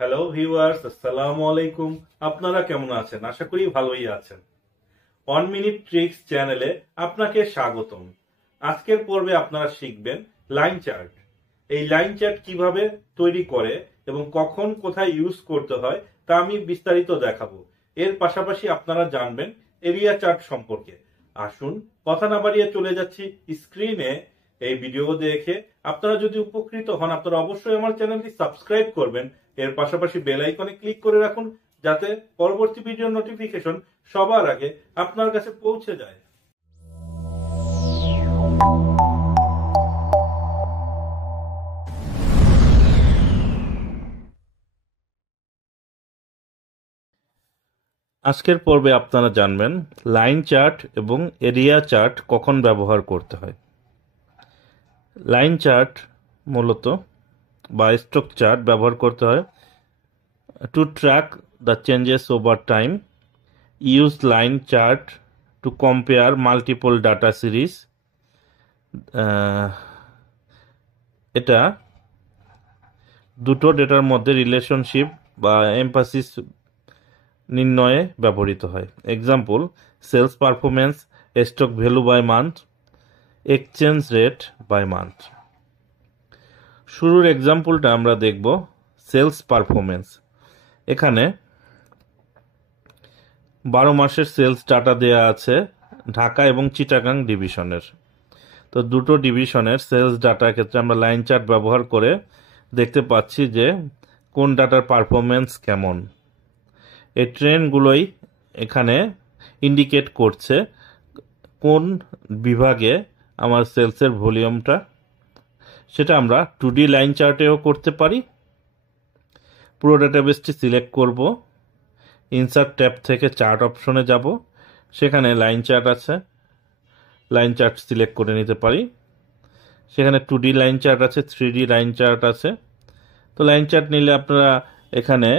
Hello viewers, আসসালামু আলাইকুম। আপনারা কেমন আছেন? আশা করি ভালোই আছেন। 1 মিনিট ট্রিক্স চ্যানেলে আপনাকে স্বাগতম। আজকের পর্বে আপনারা শিখবেন লাইন চার্ট। এই লাইন চার্ট কিভাবে তৈরি করে এবং কখন কোথায় ইউজ করতে হয় তা আমি বিস্তারিত দেখাবো। এর পাশাপাশি আপনারা জানবেন এরিয়া চার্ট সম্পর্কে। আসুন কথা না বাড়িয়ে চলে যাচ্ছি স্ক্রিনে। এই ভিডিও দেখে আপনারা যদি উপকৃত হন, আপনারা অবশ্যই আমার চ্যানেলটি সাবস্ক্রাইব করবেন। এর পাশাপাশি বেল আইকনে ক্লিক করে রাখুন, যাতে পরবর্তী ভিডিওর নোটিফিকেশন সবার আগে আপনার কাছে পৌঁছে যায়। আজকের পর্বে আপনারা জানবেন লাইন চার্ট এবং এরিয়া চার্ট কখন ব্যবহার করতে হয়। লাইন চার্ট মূলত বা স্টক চার্ট ব্যবহার করতে হয় two track the changes over time. Use line chart to compare multiple data series. এটা দুটো ডেটার মধ্যে রিলেশনশিপ বা এমফাসিস নির্ণয়ে ব্যবহৃত হয়। Example: sales performance, stock value by month, exchange rate by month. শুরুর এক্সাম্পলটা আমরা দেখব সেলস পারফরমেন্স। এখানে 12 মাসের সেলস ডাটা দেয়া আছে ঢাকা এবং চিটাগাং ডিভিশনের। তো দুটো ডিভিশনের সেলস ডাটার ক্ষেত্রে আমরা লাইন চার্ট ব্যবহার করে দেখতে পাচ্ছি যে কোন ডাটার পারফরমেন্স কেমন। এই ট্রেন্ডগুলোই এখানে ইন্ডিকেট করছে কোন বিভাগে আমার সেলসের ভলিউমটা। সেটা আমরা 2D লাইন চার্টেও করতে পারি। পুরো ডাটাবেসটি সিলেক্ট করব, ইনসার্ট ট্যাব থেকে চার্ট অপশনে যাব, সেখানে লাইন চার্ট আছে, লাইন চার্ট সিলেক্ট করে নিতে পারি। সেখানে 2D লাইন চার্ট আছে, 3D লাইন চার্ট আছে। তো লাইন চার্ট নিলে আপনারা এখানে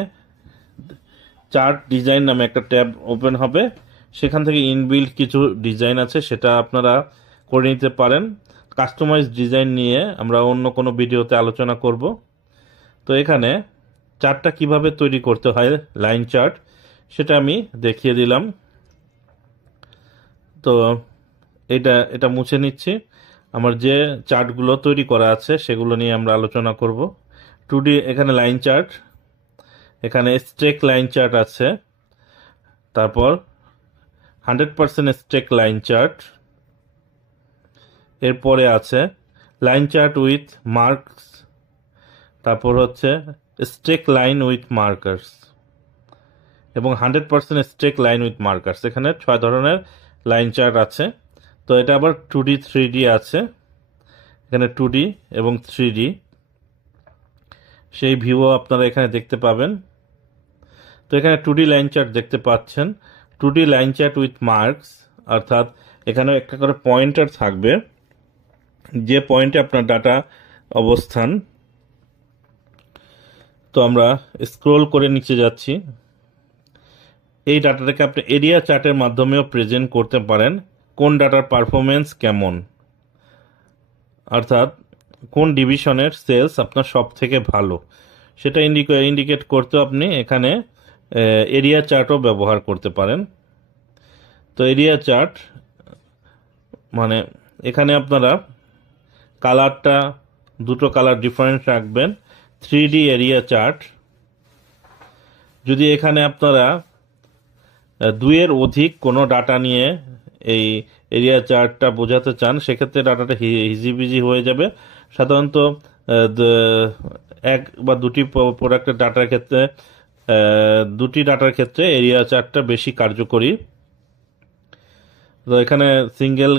চার্ট ডিজাইন নামে একটা ট্যাব ওপেন হবে, সেখান থেকে ইনবিল্ট কিছু ডিজাইন আছে, সেটা আপনারা করে নিতে পারেন। কাস্টমাইজ ডিজাইন নিয়ে আমরা অন্য কোনো ভিডিওতে আলোচনা করব। তো এখানে চার্টটা কিভাবে তৈরি করতে হয় লাইন চার্ট সেটা আমি দেখিয়ে দিলাম। তো এটা মুছে নিচ্ছি। আমার যে চার্টগুলো তৈরি করা আছে সেগুলো নিয়ে আমরা আলোচনা করব। 2D এখানে লাইন চার্ট, এখানে স্ট্রেক লাইন চার্ট আছে, তারপর 100% স্ট্রেক লাইন চার্ট, এরপরে আছে লাইন চার্ট উইথ মার্কস, তারপর হচ্ছে স্ট্রেক লাইন উইথ মার্কার্স এবং 100% স্ট্রেক লাইন উইথ মার্কার্স। এখানে 6 ধরনের লাইন চার্ট আছে। তো এটা আবার 2D 3D আছে, এখানে 2D এবং 3D সেই ভিউও আপনারা এখানে দেখতে পাবেন। তো এখানে 2D লাইন চার্ট দেখতে পাচ্ছেন। 2D line chart with marks অর্থাৎ এখানেও একটা করে পয়েন্টার থাকবে, যে পয়েন্টে আপনার ডাটা অবস্থান। তো আমরা স্ক্রল করে নিচে যাচ্ছি। এই ডাটাটাকে আপনি এরিয়া চার্টের মাধ্যমেও প্রেজেন্ট করতে পারেন কোন ডাটার পারফরমেন্স কেমন, অর্থাৎ কোন ডিভিশনের সেলস আপনার সব থেকে ভালো সেটা ইন্ডিকেট করতেও আপনি এখানে এরিয়া চার্টও ব্যবহার করতে পারেন। তো এরিয়া চার্ট মানে এখানে আপনারা কালারটা দুটো কালার ডিফারেন্ট রাখবেন। 3D এরিয়া চার্ট যদি এখানে আপনারা 2-এর অধিক কোনো ডাটা নিয়ে এই এরিয়া চার্টটা বোঝাতে চান, সেক্ষেত্রে ডাটাটা হিজিবিজি হয়ে যাবে। সাধারণত 1 বা 2টি প্রোডাক্টের ডাটার ক্ষেত্রে 2টি ডাটার ক্ষেত্রে এরিয়া চার্টটা বেশি কার্যকরী। তো এখানে সিঙ্গেল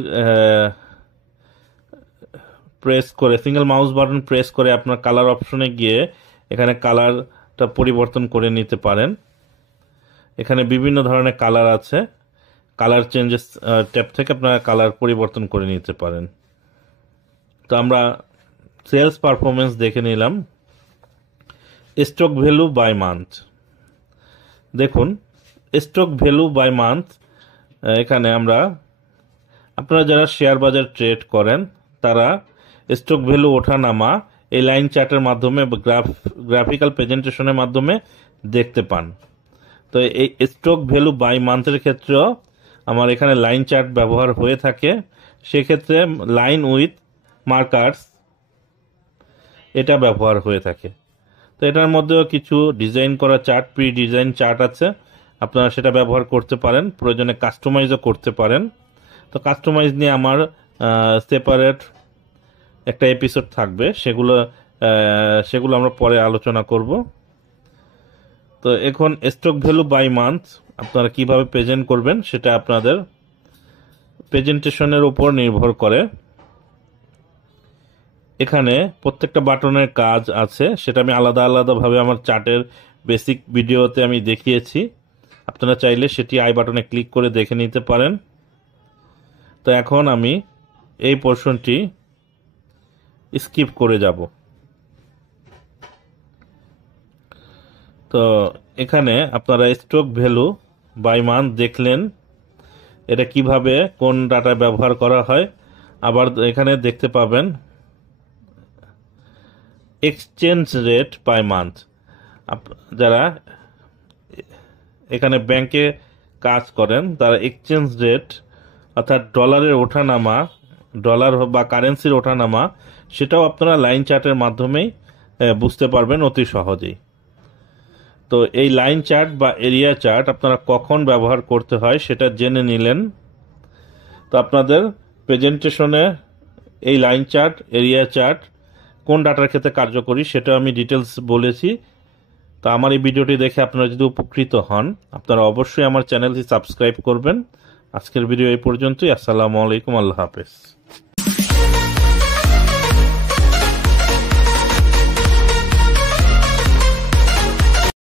মাউস বাটন প্রেস করে আপনার কালার অপশনে গিয়ে এখানে কালারটা পরিবর্তন করে নিতে পারেন। এখানে বিভিন্ন ধরনের কালার আছে, কালার চেঞ্জেস ট্যাব থেকে আপনারা কালার পরিবর্তন করে নিতে পারেন। তো আমরা সেলস পারফরমেন্স দেখে নিলাম। স্টক ভ্যালু বাই মান্থ, দেখুন স্টক ভ্যালু বাই মান্থ। এখানে আপনারা যারা শেয়ার বাজার ট্রেড করেন তারা স্টক ভ্যালু ওঠা নামা এই লাইন চার্টের মাধ্যমে গ্রাফিক্যাল প্রেজেন্টেশনের মাধ্যমে দেখতে পান। তো এই স্টক ভ্যালু বাই মান্থের ক্ষেত্রেও আমার এখানে লাইন চার্ট ব্যবহার হয়ে থাকে। সেক্ষেত্রে লাইন উইথ মার্কার্স এটা ব্যবহার হয়ে থাকে। তো এটার মধ্যেও কিছু ডিজাইন করা চার্ট, প্রি ডিজাইন চার্ট আছে, আপনারা সেটা ব্যবহার করতে পারেন, প্রয়োজনে কাস্টমাইজও করতে পারেন। তো কাস্টমাইজ নিয়ে আমার সেপারেট একটা এপিসোড থাকবে, সেগুলো আমরা পরে আলোচনা করব। তো এখন স্টক ভ্যালু বাই মান্থ আপনারা কিভাবে প্রেজেন্ট করবেন সেটা আপনাদের প্রেজেন্টেশনের উপর নির্ভর করে। এখানে প্রত্যেকটা বাটনের কাজ আছে, সেটা আমি আলাদা আলাদাভাবে আমার চার্টের বেসিক ভিডিওতে আমি দেখিয়েছি। আপনারা চাইলে সেটি আই বাটনে ক্লিক করে দেখে নিতে পারেন। তো এখন আমি এই পোর্শনটি স্কিপ করে যাব। তো এখানে আপনারা স্টক ভ্যালু বাই মান্থ দেখলেন, এটা কিভাবে কোন ডাটা ব্যবহার করা হয়। আবার এখানে দেখতে পাবেন এক্সচেঞ্জ রেট বাই মান্থ। যারা এখানে ব্যাংকে কাজ করেন তারা এক্সচেঞ্জ রেট অর্থাৎ ডলারের ওঠানামা, ডলার বা কারেন্সির ওঠানামা, সেটাও আপনারা লাইন চার্টের মাধ্যমেই বুঝতে পারবেন অতি সহজেই। তো এই লাইন চার্ট বা এরিয়া চার্ট আপনারা কখন ব্যবহার করতে হয় সেটা জেনে নিলেন। তো আপনাদের প্রেজেন্টেশনে এই লাইন চার্ট, এরিয়া চার্ট কোন ডাটার ক্ষেত্রে কার্যকরী সেটা আমি ডিটেলস বলেছি। তো আমার এই ভিডিওটি দেখে আপনারা যদি উপকৃত হন, আপনারা অবশ্যই আমার চ্যানেলটি সাবস্ক্রাইব করবেন। আজকের ভিডিও এই পর্যন্তই। আসসালামু আলাইকুম, আল্লাহ হাফেজ।